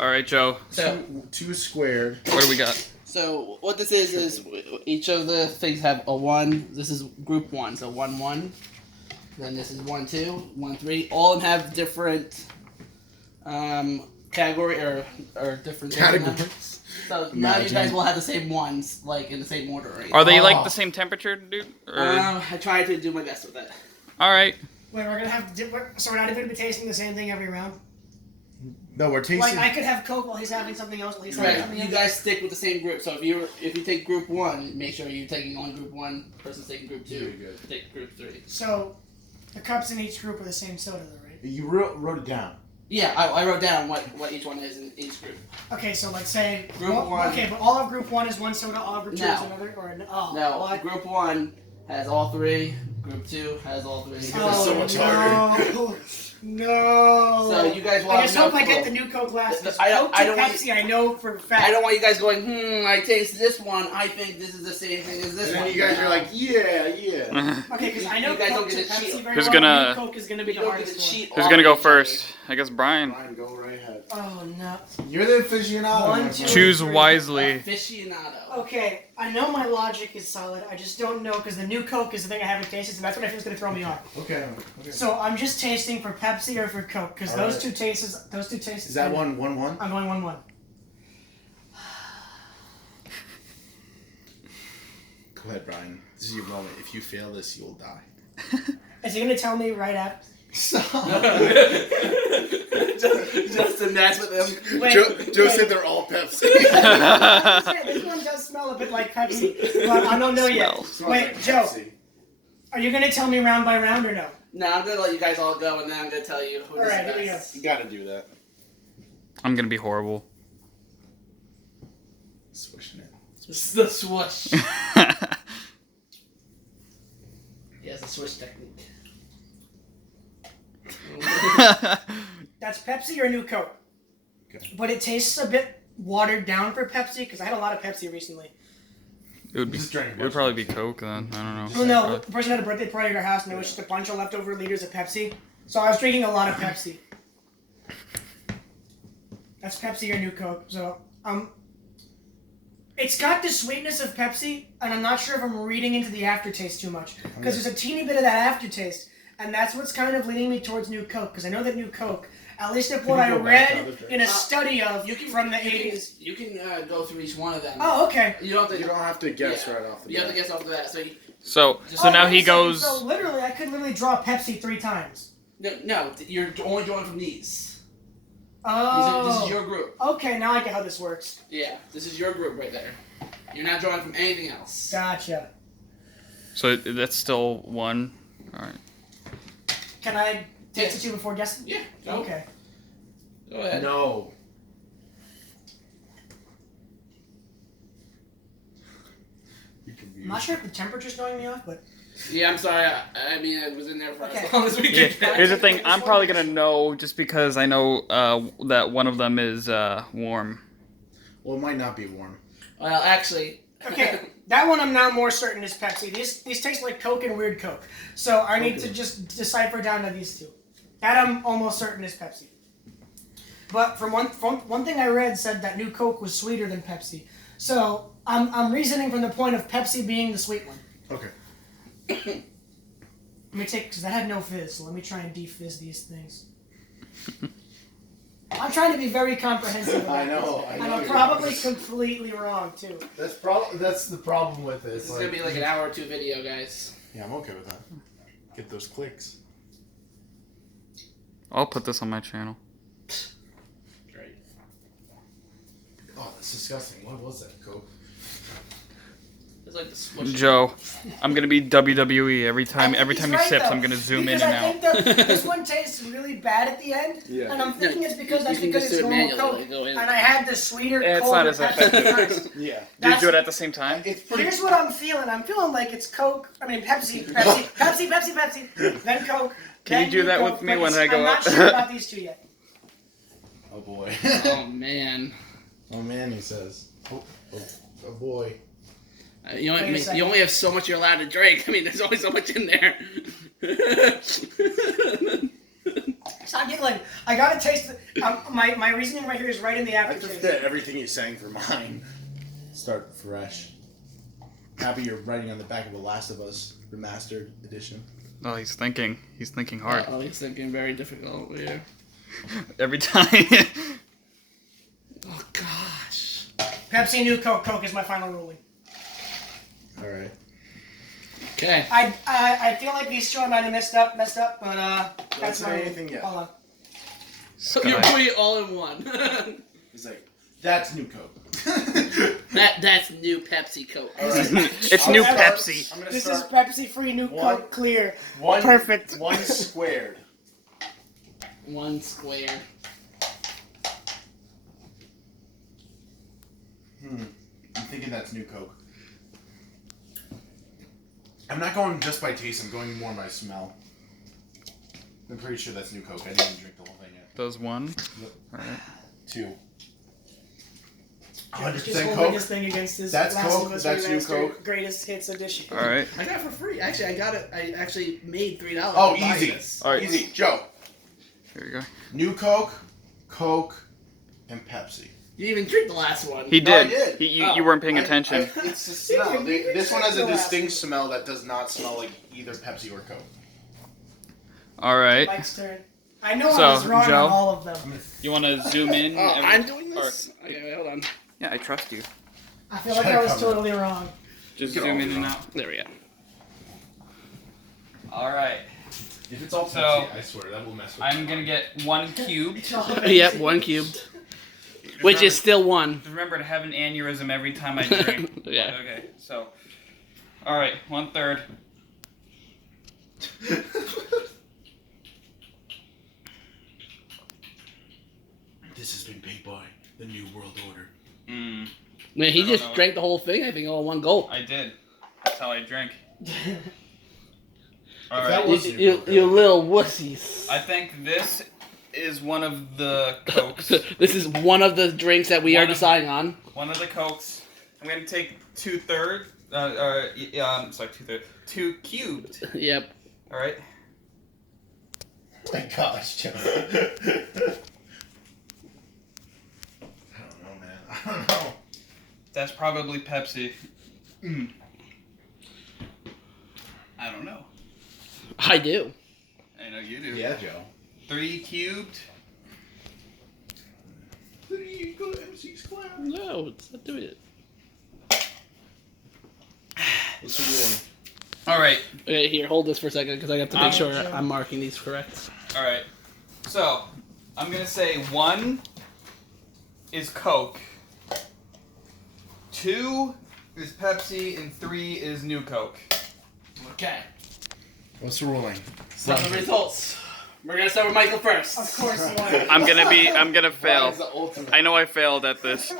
All right, Joe. So Two squared. What do we got? So what this is each of the things have a 1. This is group 1, so 1, 1. Then this is 1, 2, 1, 3. All of them have different category or different Categories. So now you guys will have the same ones, like in the same order, right? Are they like the same temperature, dude? Or... I tried to do my best with that. All right. Wait, we're gonna have so we're not even gonna be tasting the same thing every round. No, we're tasting. Like I could have Coke while he's having something else while he's having Right. something You else. guys stick with the same group. So if you take group 1, make sure you're taking on group 1. Person's taking group 2. Very good. Take group 3. So the cups in each group are the same soda, though, right? You wrote it down. Yeah, I wrote down what each one is in each group. Okay, so like say Group 1. Okay, but all of group 1 is one soda, all of group 2 No. is another, or oh, No, what? group 1 has all 3. Group 2 has all 3. Oh, so much harder. No. So you guys will I have just no hope I get clue. the new Coke last. I don't- Coke I to don't want Pepsi, I know for a fact. I don't want you guys going, I taste this one. I think this is the same thing as this And one. then you guys are like, yeah. Okay, because I know You guys Coke don't to get to Pepsi cheat. very Who's well. gonna- New Coke is gonna be You the don't get to hardest one. cheat. Who's off gonna go each other. first? I guess Brian. Fine, go right ahead. Oh no. You're the aficionado. One, my two, friend. Choose three. wisely. Aficionado. Okay, I know my logic is solid. I just don't know because the new Coke is the thing I haven't tasted, so that's what I think is gonna throw me off. Okay. So I'm just tasting for Pepsi or for Coke because All those right. two tastes. Is that 1-1-1? I'm going 1-1. Go ahead, Brian. This is your moment. If you fail this, you'll die. Is he gonna tell me right after? Stop. just to mess with them. Wait, Joe said they're all Pepsi. This one does smell a bit like Pepsi, but I don't know yet. Smells. Wait, Joe, are you gonna tell me round by round or no? No, I'm gonna let you guys all go, and then I'm gonna tell you who All right, is here we go. best. You gotta do that. I'm gonna be horrible. Swishing it. This is the swoosh. Yes, the swoosh technique. That's Pepsi or new Coke? Okay. But it tastes a bit watered down for Pepsi because I had a lot of Pepsi recently. It would be. Just drink It would probably be Coke then. I don't know. Oh no, the person had a birthday party at our house and there was just a bunch of leftover liters of Pepsi. So I was drinking a lot of Pepsi. That's Pepsi or new Coke. So it's got the sweetness of Pepsi, and I'm not sure if I'm reading into the aftertaste too much because there's a teeny bit of that aftertaste, and that's what's kind of leading me towards new Coke because I know that new Coke, at least if what you I go back to other read drinks? in a study of from the You 80s. can go through each one of them. Oh, okay. You don't have to. You don't have to guess Yeah. right off the You have bat. to guess off the bat. So you, So now he goes. So literally, I could literally draw Pepsi 3 times. no, you're only drawing from these. Oh. This is your group. Okay, now I get how this works. Yeah, this is your group right there. You're not drawing from anything else. Gotcha. So that's still 1. All right. Can I taste it to you before guessing? Yeah. Go. Okay. Go ahead. No. You can I'm not sure if the temperature's throwing me off, but Yeah, I'm sorry. I mean, I was in there for Okay. as long as we Yeah, could. here's the thing. I'm probably gonna know just because I know that one of them is warm. Well, it might not be warm. Well, actually. okay, that one I'm now more certain is Pepsi. These taste like Coke and weird Coke, so I need to just decipher down to these two. That I'm almost certain is Pepsi. But from one thing I read said that new Coke was sweeter than Pepsi, so I'm reasoning from the point of Pepsi being the sweet one. Okay. Let me take, because that had no fizz, so let me try and defizz these things. I'm trying to be very comprehensive. I about know, this, I and know I'm you probably are. completely wrong too. That's the problem with it. This is gonna be like an hour or 2 video, guys. Yeah, I'm okay with that. Get those clicks. I'll put this on my channel. Great. Oh, that's disgusting. What was that, Coke? It's like the smush. Joe, I'm gonna be WWE every time. Every He's time he right, sips, though, I'm gonna zoom in because and I out. think that this one tastes really bad at the end, Yeah. and I'm thinking it's because that's You can because just it's do it normal manually, Coke, like, go in. and I had the sweeter, It's colder not as Pepsi effective. first. Yeah. Do you do it at the same time? It's pretty. Here's what I'm feeling. I'm feeling like it's Coke. I mean Pepsi, then Coke. Can you then do new that Coke, with me but when I go I'm not up? sure about these two yet. Oh boy. Oh man. Oh man, he says. Oh boy. You Wait a second. only have so much you're allowed to drink. I mean, there's only so much in there. Stop giggling. I gotta taste it. My reasoning right here is right in the I aftertaste. forget everything you're saying for mine. Start fresh. Happy you're writing on the back of The Last of Us Remastered Edition. Oh, he's thinking. He's thinking hard. Oh, he's thinking very difficult here. Every time. Oh gosh. Pepsi, new Coke. Coke is my final ruling. All right. Okay. I feel like these two I might have messed up, but that's say my anything yet. Hold on. So you're putting it all in one. He's like, that's new Coke. That's new Pepsi Coke. All right. It's new Pepsi. I'm gonna This start is Pepsi free new One- Coke clear. one Perfect. One squared. One square. I'm thinking that's new Coke. I'm not going just by taste. I'm going more by smell. I'm pretty sure that's new Coke. I didn't even drink the whole thing yet. Those one. Alright. 2. Just 100% holding Coke. his thing against his That's Last Coke, of Us that's new Remastered Coke. Greatest Hits edition. Alright. I got it for free. Actually, I got it. I actually made $3. Oh, to buy easy. this. Alright. Easy. Joe. Here you go. New Coke, Coke, and Pepsi. You didn't even drink the last one. He No, I did. did. You weren't paying attention. It's the smell. This one has a distinct smell that does not smell like either Pepsi or Coke. Alright. Mike's turn. I know So, I was wrong Joe? on all of them. You want to zoom in? Oh, every- I'm doing or- this? Okay, wait, hold on. Yeah, I trust you. I feel like I was totally wrong. Just Get zoom all in and wrong. out. There we go. Alright. If it's all So, Pepsi, I swear that will mess with I'm gonna get 1 cubed. Yep, 1 cubed. Which is still 1. Remember to have an aneurysm every time I drink. Yeah. Okay, so. Alright, 1/3. This has been paid by the New World Order. Mmm, Man, he I don't just know. drank the whole thing, I think, all in 1 gulp. I did. That's how I drink. that Alright. was- You little wussies. I think this is one of the Cokes. This is one of the drinks that we are One of- deciding on. One of the Cokes. I'm gonna take 2/3. Sorry, 2/3. 2 cubed. Yep. Alright. Oh my gosh, Joe. I don't know, man. I don't know. That's probably Pepsi. I don't know. I do. I know you do. Yeah, Joe. 3 cubed. 3 equal MC squared. No, it's not doing it. What's the ruling? Alright. Okay, here, hold this for a second, because I have to make sure Joe. I'm marking these correct. Alright. So, I'm gonna say 1 is Coke, 2 is Pepsi, and 3 is New Coke. Okay. What's the ruling? So the results. We're gonna start with Michael first. Of course, one. I'm gonna fail. Brian's the ultimate. I know I failed at this.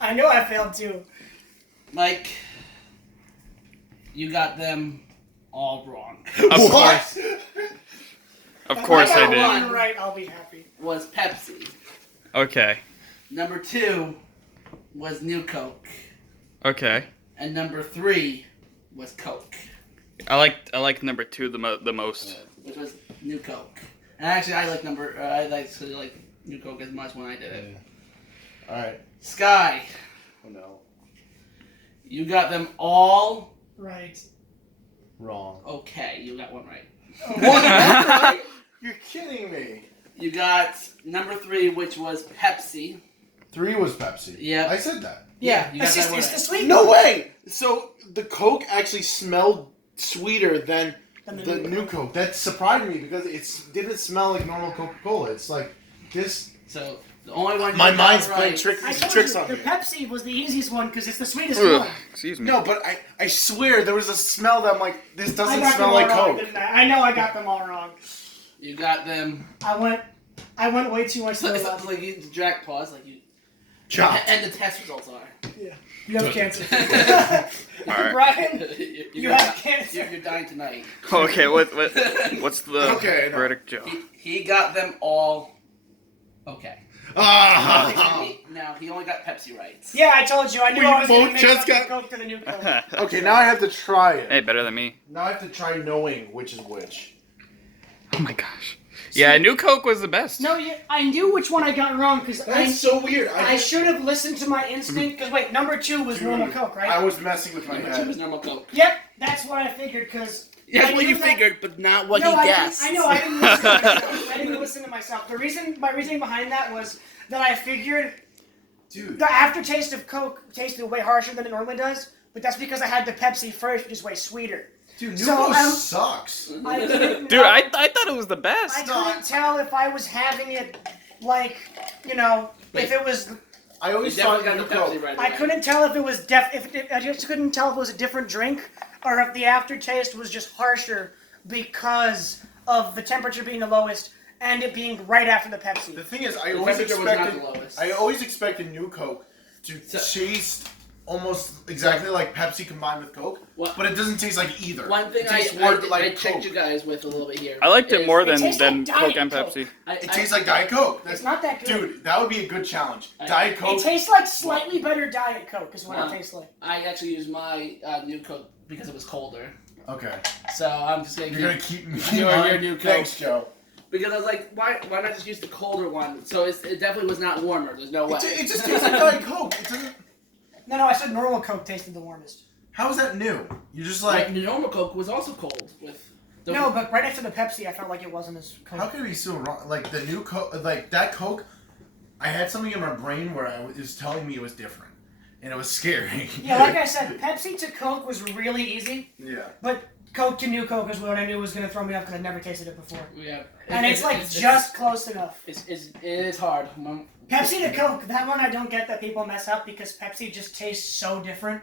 I know I failed too. Mike, you got them all wrong. Of course. Of course if I got did. one right, I'll be happy. Was Pepsi. Okay. Number 2 was New Coke. Okay. And number 3 was Coke. I like number 2 the most. Which was New Coke. And actually, I like New Coke as much when I did it. Alright. Sky, Oh no. you got them all Right. Wrong. okay. You got one right. What? You're kidding me. You got number 3, which was Pepsi. 3 was Pepsi. Yep. I said that. Yeah, you got It's that just one it's the right. sweet. No way! So the Coke actually smelled sweeter than Than the the new new Coke. That surprised me because it didn't smell like normal Coca-Cola. It's like this. So the only one. My you got mind's right, playing I told tricks you, on the me. Pepsi was the easiest one because it's the sweetest Ugh, one. excuse me. No, but I swear there was a smell that I'm like, this I doesn't got them smell all like wrong, Coke. didn't I? I know I got them all wrong. You got them. I went way too much to the left. Like you Jack pause, like you. Chopped. And the test results are. You have cancer. Alright. Brian, You're you gonna have die- cancer. You're dying tonight. Okay, what's the Okay, no. verdict, Joe? He got them all. Okay. Ah. Now he only got Pepsi right. Yeah, I told you. I knew We I was going both to mix just up got- the Coke to the new Coke. Okay, now I have to try it. Hey, better than me. Now I have to try knowing which is which. Oh my gosh. Yeah, New Coke was the best. No, yeah, I knew which one I got wrong because That's so weird. I should have listened to my instinct. Because wait, number 2 was normal Coke, right? I was messing with my Number 2 head. was normal Coke. Yep, that's what I figured. Because That's what you figured, but not what no, he guessed. I know. I didn't listen to myself. I didn't listen to myself. My reasoning behind that was that I figured Dude. the aftertaste of Coke tasted way harsher than it normally does. But that's because I had the Pepsi first, which is way sweeter. Dude, New So, Coke sucks. I didn't Dude, know- I thought it was the best. I couldn't tell if I was having it like, if it was. I You always thought definitely got New the Coke. Pepsi right I away. couldn't tell if it was I just couldn't tell if it was a different drink or if the aftertaste was just harsher because of the temperature being the lowest and it being right after the Pepsi. The thing is, I The always temperature was not expected. the lowest. I always expected New Coke to taste almost exactly like Pepsi combined with Coke, What- but it doesn't taste like either. One thing it I tastes more like checked Coke. you guys with a little bit here. I liked it is- more It than tastes like Coke Diet and Coke. Pepsi. It tastes like Diet Coke. It's not that good. Dude, that would be a good challenge. I- Diet Coke. It tastes like slightly better Diet Coke is what Wow. it tastes like. I actually used my New Coke because it was colder. Okay. So I'm just gonna You're gonna keep me. Your New Coke. Thanks, Joe. Because I was like, why not just use the colder one? So it definitely was not warmer. There's no way. It just tastes like Diet Coke. It doesn't. No, I said normal Coke tasted the warmest. How is that new? You're just Like like. the normal Coke was also cold with. The, No, but right next to the Pepsi, I felt like it wasn't as cold. How could it be so wrong? Like the new Coke, like that Coke. I had something in my brain where it was telling me it was different, and it was scary. Yeah, like I said, Pepsi to Coke was really easy, Yeah. but Coke to New Coke is what I knew was going to throw me off because I'd never tasted it before. Yeah. And it's just close enough. It is hard. Pepsi to Coke, that one I don't get that people mess up because Pepsi just tastes so different.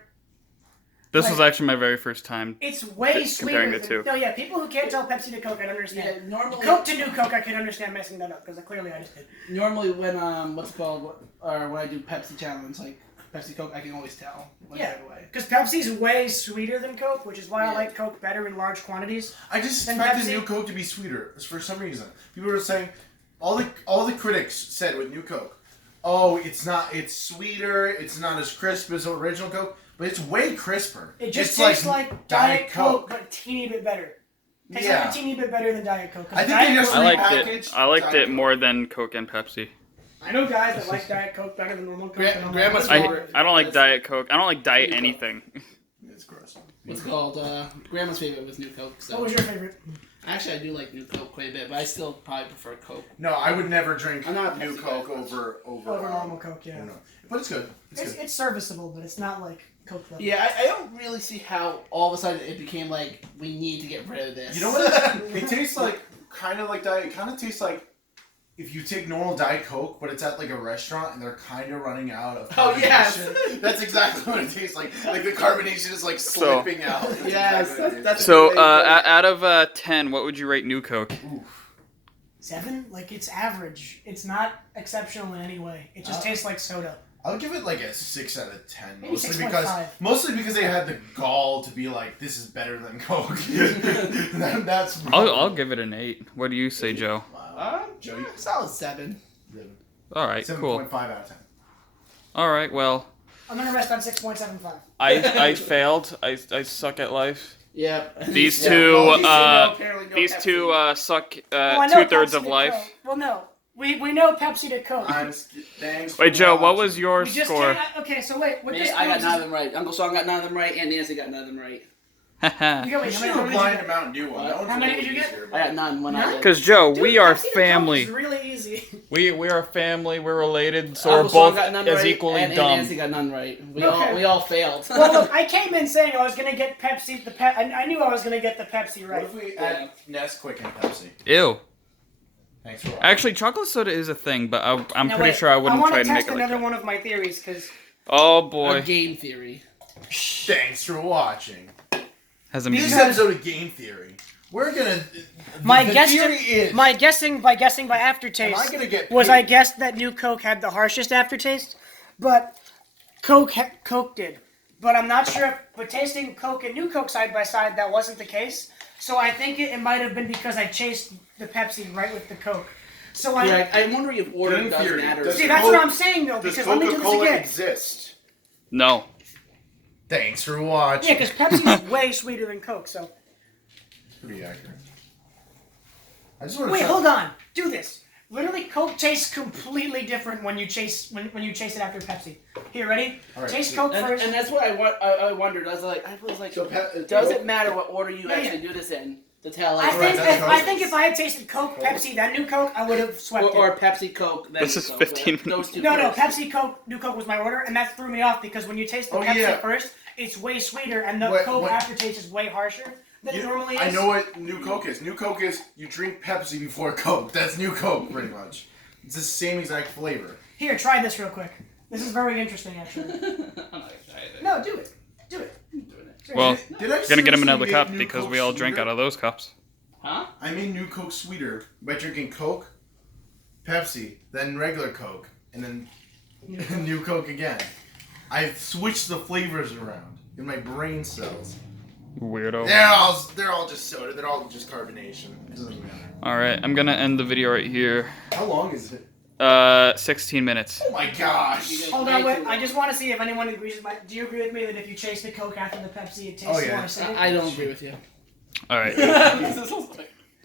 This was actually my very first time. It's way Comparing sweeter. the two. No, yeah, people who can't tell Pepsi to Coke, I don't Yeah, understand. normally. Coke to New Coke, I can understand messing that up because clearly I just did. Normally when what's it called, or when I do Pepsi challenge like Pepsi Coke, I can always tell. Like, Yeah. right away. Because Pepsi's way sweeter than Coke, which is why I Yeah. like Coke better in large quantities. I just Then expected Pepsi- New Coke to be sweeter for some reason. People were saying, all the critics said with New Coke, oh, it's sweeter, it's not as crisp as original Coke, but it's way crisper. It just It's tastes like Diet Coke, but a teeny bit better. Tastes Yeah. like a teeny bit better than Diet Coke. 'Cause I think Diet they just Coke- I liked repackaged it. I liked Diet it Coke. more than Coke and Pepsi. I know guys that like Diet Coke better than normal Coke. Gra- and I'm Grandma's like, favorite- I don't like Diet Coke. I don't like Diet anything. It's gross. What's it called? Grandma's favorite was New Coke. So What was your favorite? actually, I do like New Coke quite a bit, but I still probably prefer Coke. No, I would never drink I'm not a New Pepsi Coke guy. over Over normal Coke, yeah. no. But it's good. It's good. It's serviceable, but it's not like Coke level. Yeah, I don't really see how all of a sudden it became like we need to get rid of this. You know what? It tastes like kind of like Diet. It kind of tastes like if you take normal Diet Coke, but it's at like a restaurant and they're kind of running out of. Oh, yes. carbonation. That's exactly what it tastes like. Like the carbonation is like So- slipping out. That's Yes, exactly what it that's- is. So, out of 10, what would you rate New Coke? Oof. 7? Like, it's average. It's not exceptional in any way. It just tastes like soda. I'll give it like a 6 out of 10, Maybe mostly because they had the gall to be like, this is better than Coke. That's I'll give it an 8. What do you say, Joe? Wow. Joe, you- solid 7. All right, cool. 7.5 out of 10. All right, well, I'm gonna rest on 6.75. I failed. I suck at life. Yeah. These Yeah. two, Well, apparently no These Pepsi. two suck Well, I know 2/3 Pepsi of to life. Coke. Well, no. We know Pepsi to Coke. Thanks. Wait, for Joe, what watching. was your We just score? can't. Okay, so wait. What Me, this I got proves none is- of them right. Uncle Song got none of them right, and Nancy got none of them right. You got, We wait, should how have many did blind you a get? Mountain Dew one. That one's How many a little did you get? easier, I got none when I did. Because Joe, Dude, we are Pepsi to Coke family. is really easy. We are family. We're related, so we're Uncle Song both got none as right, equally and dumb. Nancy got none right. We Okay. all failed. Well, look, I came in saying I was gonna get Pepsi. I knew I was gonna get the Pepsi What right. if we add Nesquik and Pepsi? Ew. Thanks for watching. Actually, chocolate soda is a thing, but I'm Now, pretty wait, sure I wouldn't want try to to make test it like another that. one of my theories because Oh A boy, game theory. Thanks for watching. hasn't been. This episode of Game Theory, we're gonna. my the guessing, theory is. my guessing by am I aftertaste gonna get was paid? I guessed that New Coke had the harshest aftertaste, but Coke did. But I'm not sure. But tasting Coke and New Coke side by side, that wasn't the case. So I think it might have been because I chased the Pepsi right with the Coke. So Yeah, I'm wondering if order Game does theory. matter. Does see, that's Coke- what I'm saying though. Does Because let me do this Coca-Cola again. exist? No. Thanks for watching. Yeah, because Pepsi is way sweeter than Coke. So Pretty accurate. I just want to Wait, try. hold on. Do this. Literally, Coke tastes completely different when you chase when you chase it after Pepsi. Here, ready? All right. Taste Coke first. And that's what I wondered. I was like, So does it matter what order you Yeah, actually do this in to tell? I Like, think that's if, Coke. I think if I had tasted Coke, Pepsi, then New Coke, I would have swept or it. Pepsi Coke. Then This New is Coke, 15 but those two. No, first. Pepsi Coke, New Coke was my order, and that threw me off because when you taste the Pepsi yeah. first, it's way sweeter, and the What- Coke what- aftertaste is way harsher than it normally is. I know what New Coke is. New Coke is you drink Pepsi before Coke. That's New Coke, pretty much. It's the same exact flavor. Here, try this real quick. This is very interesting, actually. I'm not excited. No, do it. Do it. I'm doing it. Well, Did I we're gonna get him seriously another make cup New because Coke we all drink sweeter? out of those cups. Huh? I made New Coke sweeter by drinking Coke, Pepsi, then regular Coke, and then New Coke again. I switched the flavors around in my brain cells. Weirdo. They're all just soda. They're all just carbonation. It doesn't matter. All right, I'm gonna end the video right here. How long is it? 16 minutes. Oh my gosh! Hold on, wait. I just want to see if anyone agrees with my. Do you agree with me that if you chase the Coke after the Pepsi, it tastes Oh, yeah. more acidic? I don't agree with you. All right.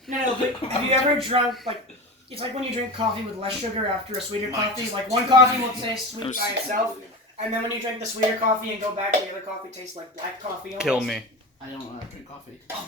No, but have you ever drunk like? It's like when you drink coffee with less sugar after a sweeter coffee. Like one coffee will taste sweet by itself, and then when you drink the sweeter coffee and go back, the other coffee tastes like black coffee. Almost. Kill me. I don't want to drink coffee.